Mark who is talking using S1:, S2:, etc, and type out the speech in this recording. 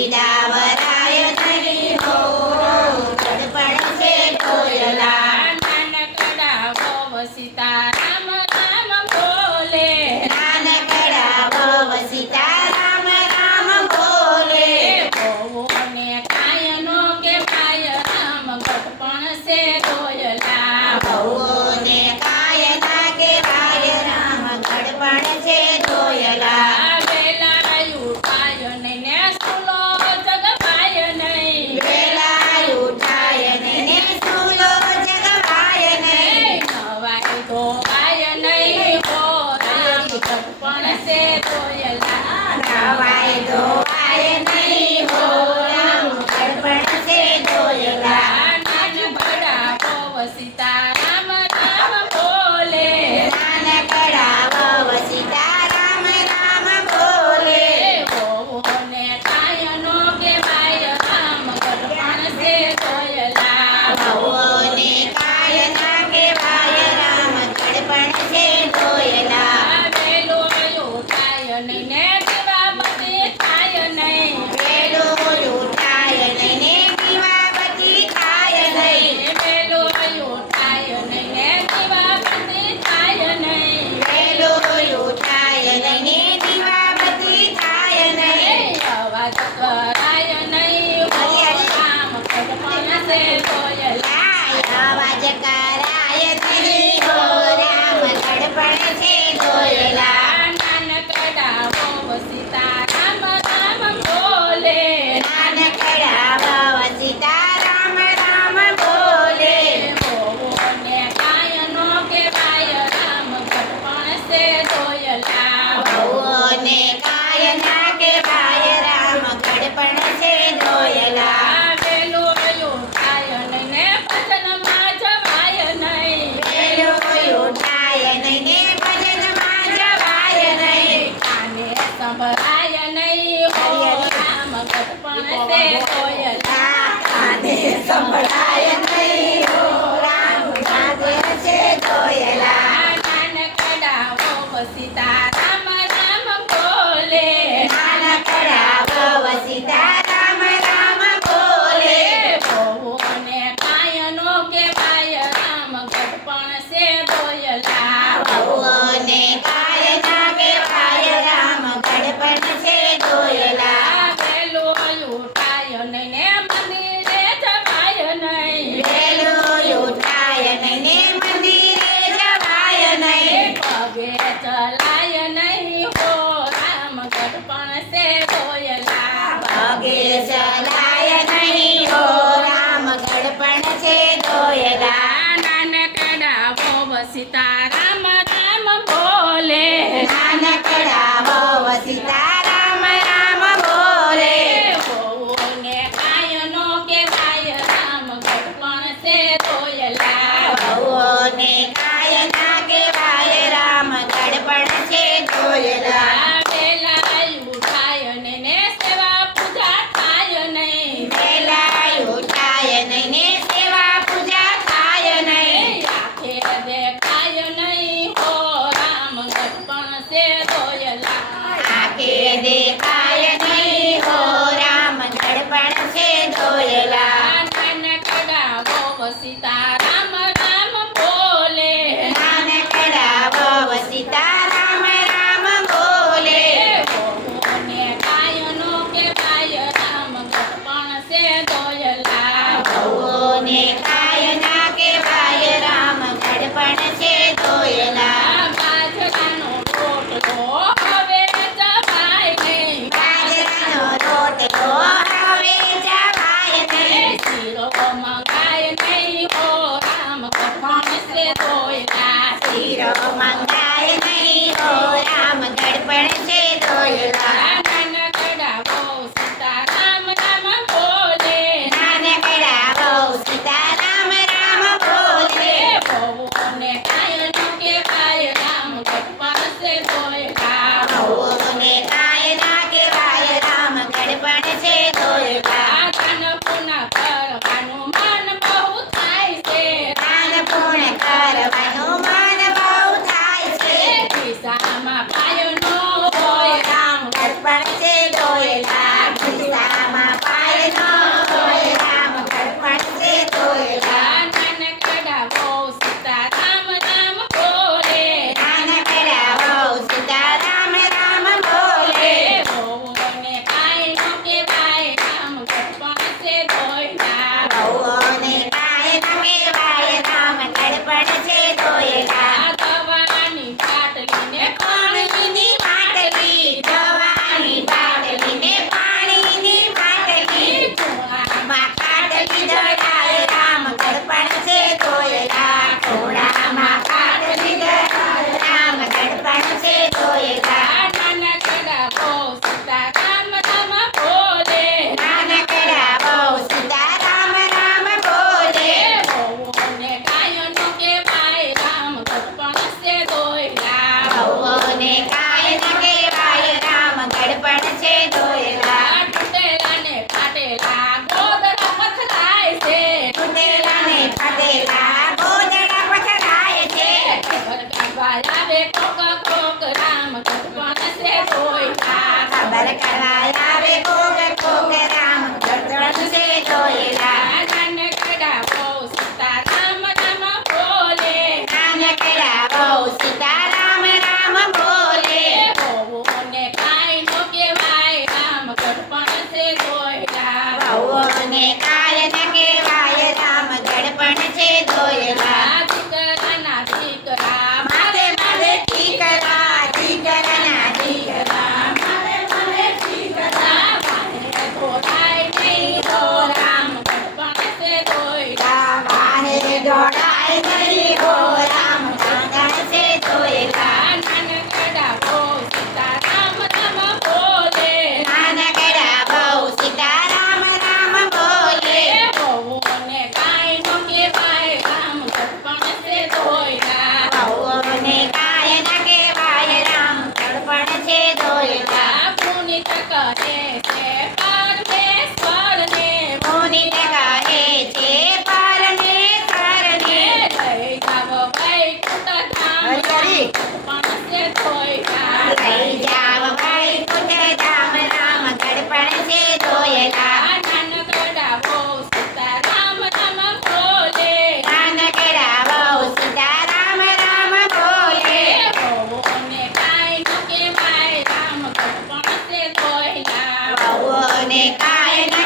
S1: Lila. you,
S2: ગઢપણ
S1: สิจ้า
S2: કાલા way કોક કોક રામ કૃપણ સે કોઈ તારા
S1: ખબર કાલા વે કોક કોક કાંઈ